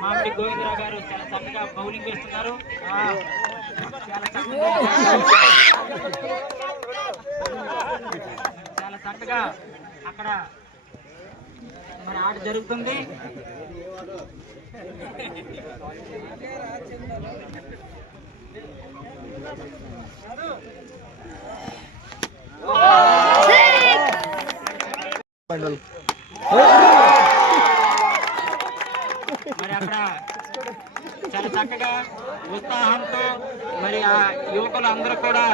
మామిడి గోవిందరావు గారు చాలా చక్కగా బౌలింగ్ వేస్తున్నారు. చాలా చక్కగా అక్కడ మరి ఆట జరుగుతుంది అక్కడ చాలా చక్కగా ఉత్సాహంతో మరి ఆ యువకులు అందరూ కూడా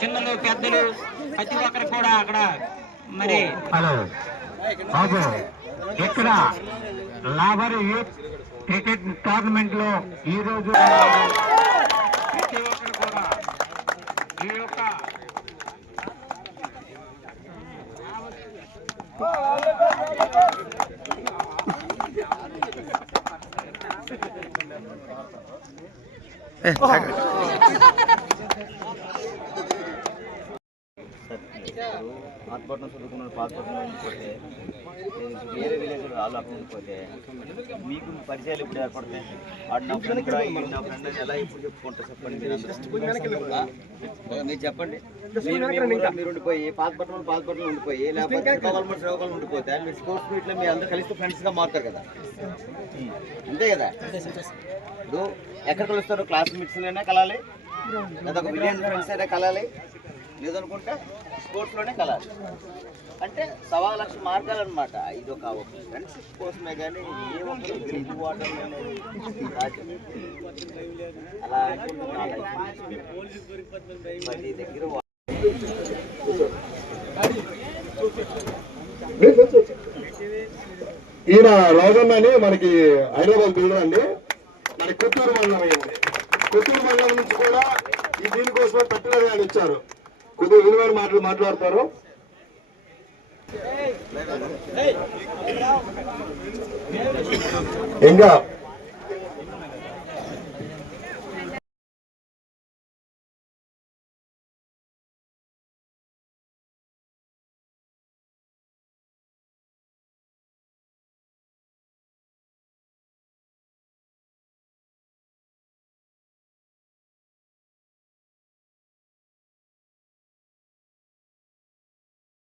చిన్నలు పెద్దలు ప్రతి ఒక్కరు కూడా అక్కడ మరి హలో. బాబు ఇక్కడ లాభర్ యూత్ క్రికెట్ టోర్నమెంట్లో ఈ రోజు ప్రతి ఒక్కరు కూడా ఈ యొక్క 哎好 పాతపట్నం చదువుకున్న పాతపట్నం వెళ్ళిపోతే వేరే విలేజ్ వాళ్ళు అక్కడ వెళ్ళిపోతే మీకు పరిచయాలు ఇప్పుడు ఏర్పడతాయి. వాడు నా ఫ్రెండ్ రా, ఈయన నా ఫ్రెండ్ అని ఎలా ఇప్పుడు చెప్పుకుంటా చెప్పండి మీరు చెప్పండి. మీరు మీ ఉండిపోయి పాతపట్నం పాతపట్నం ఉండిపోయి లేకపోతే శ్రీకాకుళం శ్రీకాకుళం ఉండిపోతే మీరు స్పోర్ట్స్ మీట్లో మీరు అందరూ కలిసి ఫ్రెండ్స్గా మారుతారు కదా. ఉం. అంతే కదా? ఇప్పుడు ఎక్కడ కలుస్తారు? క్లాస్ మిట్స్లోనే కలాలి? లేదా ఒక విలేజ్ ఫ్రెండ్స్ అయినా కలాలి? లేదనుకుంటే స్పోర్ట్స్లోనే కలాలి. అంటే సవా లక్ష మార్గాలు అనమాట ఇది ఒక ఫ్రెండ్షిప్ కోసమే కానీ ఏ ఒక్క గ్రీన్ వాటర్ అలా మరి దగ్గర ఈయన రాజన్న అని మనకి హైదరాబాద్ బిల్డర్ అండి. మన కొత్తూరు మండలం అయింది కొత్తూరు మండలం నుంచి కూడా ఈ దీనికోసం పెట్టలేదు అని ఇచ్చారు. విలువైన మాటలు మాట్లాడతారు ఇంకా